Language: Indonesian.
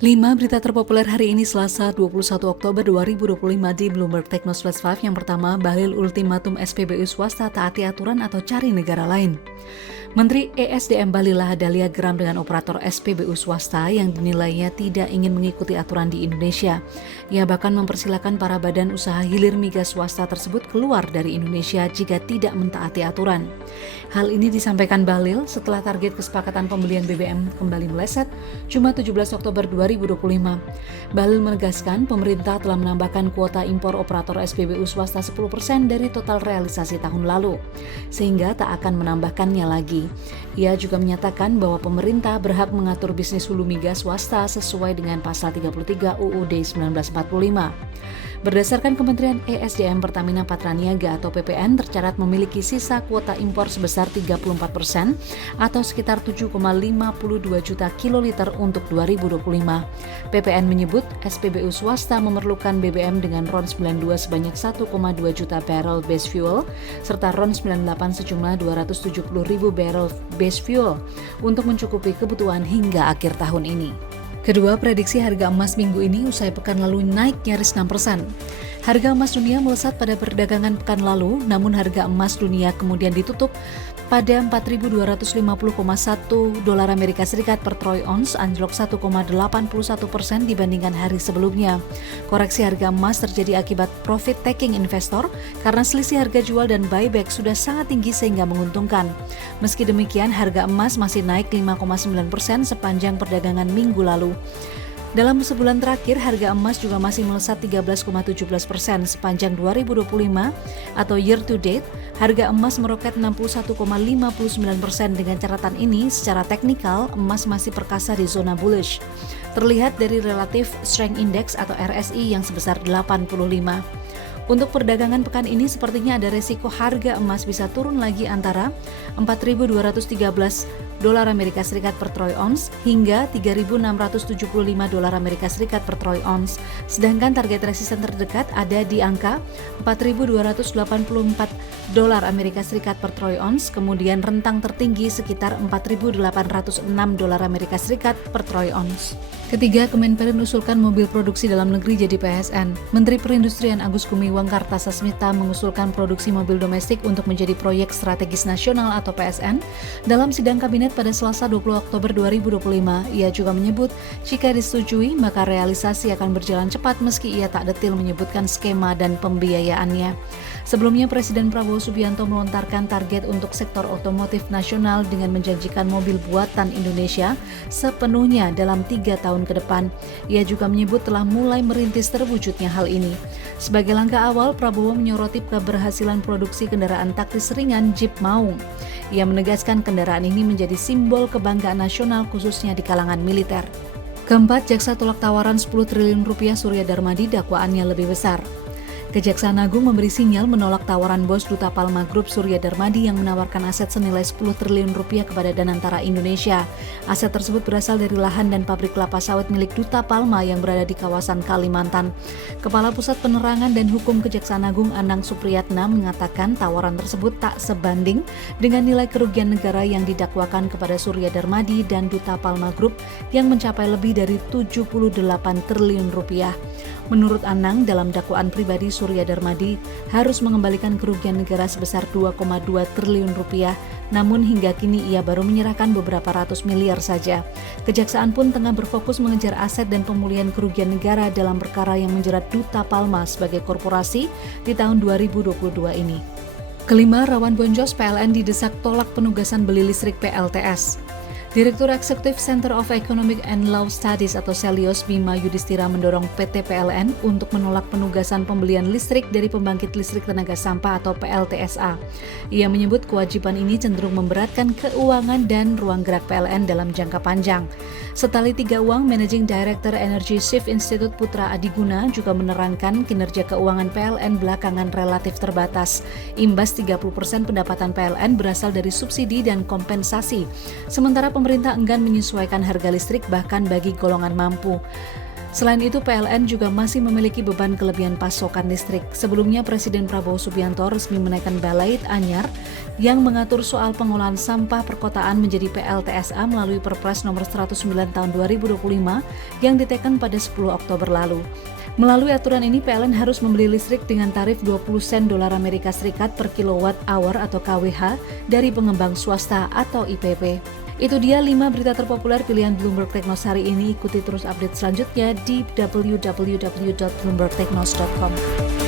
5 berita terpopuler hari ini Selasa 21 Oktober 2025 di Bloomberg Technos Flash 5. Yang pertama, bahlil ultimatum SPBU swasta taati aturan atau cari negara lain. Menteri ESDM Bahlil Lahadalia geram dengan operator SPBU swasta yang dinilainya tidak ingin mengikuti aturan di Indonesia. Ia bahkan mempersilahkan para badan usaha hilir migas swasta tersebut keluar dari Indonesia jika tidak mentaati aturan. Hal ini disampaikan Bahlil setelah target kesepakatan pembelian BBM kembali meleset Jumat 17 Oktober 2025. Bahlil menegaskan pemerintah telah menambahkan kuota impor operator SPBU swasta 10% dari total realisasi tahun lalu, sehingga tak akan menambahkannya lagi. Ia juga menyatakan bahwa pemerintah berhak mengatur bisnis hulu migas swasta sesuai dengan pasal 33 UUD 1945. Berdasarkan Kementerian ESDM, Pertamina Patraniaga atau PPN tercatat memiliki sisa kuota impor sebesar 34% atau sekitar 7,52 juta kiloliter untuk 2025. PPN menyebut SPBU swasta memerlukan BBM dengan RON 92 sebanyak 1,2 juta barrel base fuel serta RON 98 sejumlah 270 ribu barrel base fuel untuk mencukupi kebutuhan hingga akhir tahun ini. Kedua, prediksi harga emas minggu ini usai pekan lalu naik nyaris 6%. Harga emas dunia melesat pada perdagangan pekan lalu, namun harga emas dunia kemudian ditutup pada 4.250,1 dolar Amerika Serikat per troy ounce, anjlok 1,81% dibandingkan hari sebelumnya. Koreksi harga emas terjadi akibat profit taking investor karena selisih harga jual dan buyback sudah sangat tinggi sehingga menguntungkan. Meski demikian, harga emas masih naik 5,9% sepanjang perdagangan minggu lalu. Dalam sebulan terakhir, harga emas juga masih melesat 13,17% sepanjang 2025 atau year to date, harga emas meroket 61,59%. Dengan catatan ini, secara teknikal, emas masih perkasa di zona bullish. Terlihat dari Relative Strength Index atau RSI yang sebesar 85. Untuk perdagangan pekan ini sepertinya ada resiko harga emas bisa turun lagi antara 4.213 dolar Amerika Serikat per troy ounce hingga 3.675 dolar Amerika Serikat per troy ounce. Sedangkan target resisten terdekat ada di angka 4.284 dolar Amerika Serikat per troy ounce, kemudian rentang tertinggi sekitar 4.806 dolar Amerika Serikat per troy ounce. Ketiga, Kemenperin usulkan mobil produksi dalam negeri jadi PSN. Menteri Perindustrian Agus Gumiwang Kartasasmita mengusulkan produksi mobil domestik untuk menjadi proyek strategis nasional atau PSN dalam sidang kabinet pada Selasa 20 Oktober 2025. Ia juga menyebut jika disetujui maka realisasi akan berjalan cepat meski ia tak detil menyebutkan skema dan pembiayaannya. Sebelumnya Presiden Prabowo Subianto melontarkan target untuk sektor otomotif nasional dengan menjanjikan mobil buatan Indonesia sepenuhnya dalam 3 tahun ke depan. Ia juga menyebut telah mulai merintis terwujudnya hal ini. Sebagai langkah awal, Prabowo menyoroti keberhasilan produksi kendaraan taktis ringan Jeep Maung. Ia menegaskan kendaraan ini menjadi simbol kebanggaan nasional khususnya di kalangan militer. Keempat, jaksa tolak tawaran 10 triliun rupiah Surya Darmadi, dakwaannya lebih besar. Kejaksaan Agung memberi sinyal menolak tawaran bos Duta Palma Group Surya Darmadi yang menawarkan aset senilai 10 triliun rupiah kepada Danantara Indonesia. Aset tersebut berasal dari lahan dan pabrik kelapa sawit milik Duta Palma yang berada di kawasan Kalimantan. Kepala Pusat Penerangan dan Hukum Kejaksaan Agung Anang Supriyatna mengatakan tawaran tersebut tak sebanding dengan nilai kerugian negara yang didakwakan kepada Surya Darmadi dan Duta Palma Group yang mencapai lebih dari 78 triliun rupiah. Menurut Anang, dalam dakwaan pribadi Surya Darmadi harus mengembalikan kerugian negara sebesar 2,2 triliun rupiah, namun hingga kini ia baru menyerahkan beberapa ratus miliar saja. Kejaksaan pun tengah berfokus mengejar aset dan pemulihan kerugian negara dalam perkara yang menjerat Duta Palma sebagai korporasi di tahun 2022 ini. Kelima, rawan boncos PLN didesak tolak penugasan beli listrik PLTS. Direktur Eksekutif Center of Economic and Law Studies atau Celios Bima Yudhistira mendorong PT PLN untuk menolak penugasan pembelian listrik dari pembangkit listrik tenaga sampah atau PLTSA. Ia menyebut kewajiban ini cenderung memberatkan keuangan dan ruang gerak PLN dalam jangka panjang. Setali tiga uang, Managing Director Energy Shift Institute Putra Adiguna juga menerangkan kinerja keuangan PLN belakangan relatif terbatas. Imbas 30% pendapatan PLN berasal dari subsidi dan kompensasi. Sementara pemerintah enggan menyesuaikan harga listrik bahkan bagi golongan mampu. Selain itu, PLN juga masih memiliki beban kelebihan pasokan listrik. Sebelumnya, Presiden Prabowo Subianto resmi menaikkan Balait Anyar yang mengatur soal pengolahan sampah perkotaan menjadi PLTSA melalui Perpres nomor 109 tahun 2025 yang diteken pada 10 Oktober lalu. Melalui aturan ini, PLN harus membeli listrik dengan tarif 20 sen dolar Amerika Serikat per kilowatt hour atau KWH dari pengembang swasta atau IPP. Itu dia 5 berita terpopuler pilihan Bloomberg Technos hari ini. Ikuti terus update selanjutnya di www.bloombergtechnos.com.